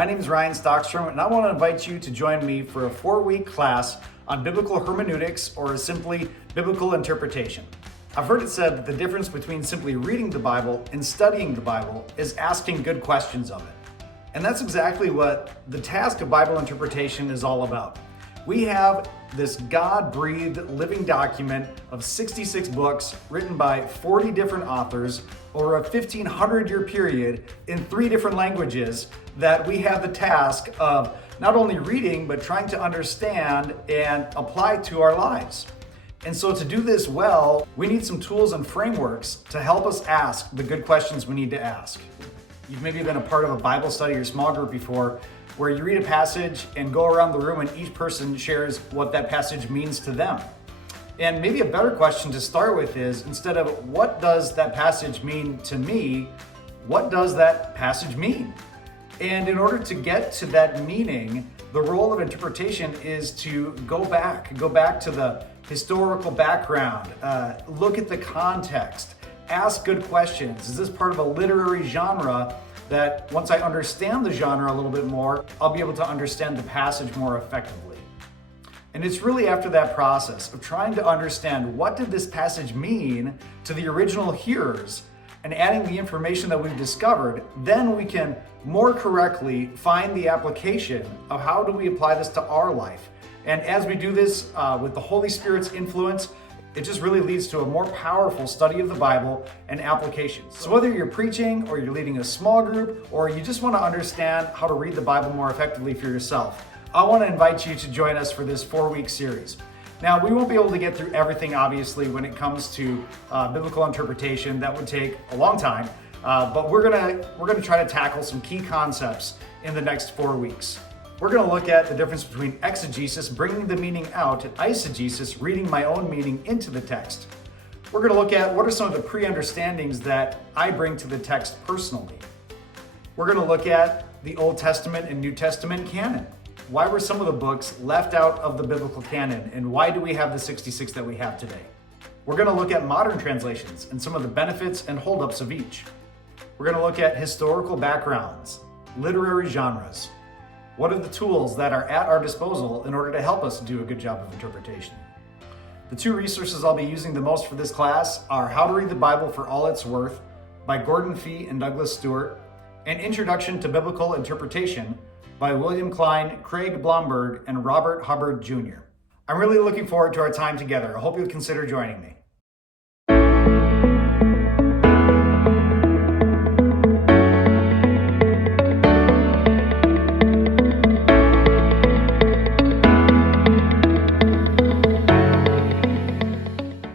My name is Ryan Stockstrom, and I want to invite you to join me for a 4-week class on biblical hermeneutics, or simply biblical interpretation. I've heard it said that the difference between simply reading the Bible and studying the Bible is asking good questions of it. And that's exactly what the task of Bible interpretation is all about. We have this God-breathed living document of 66 books written by 40 different authors over a 1,500-year period in 3 different languages that we have the task of not only reading, but trying to understand and apply to our lives. And so to do this well, we need some tools and frameworks to help us ask the good questions we need to ask. You've maybe been a part of a Bible study or small group before, where you read a passage and go around the room and each person shares what that passage means to them. And maybe a better question to start with is, instead of what does that passage mean to me, what does that passage mean? And in order to get to that meaning, the role of interpretation is to go back to the historical background, look at the context, ask good questions. Is this part of a literary genre that once I understand the genre a little bit more, I'll be able to understand the passage more effectively? And it's really after that process of trying to understand what did this passage mean to the original hearers and adding the information that we've discovered, then we can more correctly find the application of how do we apply this to our life. And as we do this with the Holy Spirit's influence, it just really leads to a more powerful study of the Bible and applications. So whether you're preaching or you're leading a small group or you just want to understand how to read the Bible more effectively for yourself, I want to invite you to join us for this 4-week series. Now, we won't be able to get through everything, obviously, when it comes to biblical interpretation. That would take a long time, but we're gonna try to tackle some key concepts in the next 4 weeks. We're going to look at the difference between exegesis, bringing the meaning out, and eisegesis, reading my own meaning into the text. We're going to look at what are some of the pre-understandings that I bring to the text personally. We're going to look at the Old Testament and New Testament canon. Why were some of the books left out of the biblical canon, and why do we have the 66 that we have today? We're going to look at modern translations and some of the benefits and holdups of each. We're going to look at historical backgrounds, literary genres. What are the tools that are at our disposal in order to help us do a good job of interpretation? The 2 resources I'll be using the most for this class are How to Read the Bible for All It's Worth by Gordon Fee and Douglas Stewart, and Introduction to Biblical Interpretation by William Klein, Craig Blomberg, and Robert Hubbard Jr. I'm really looking forward to our time together. I hope you'll consider joining me.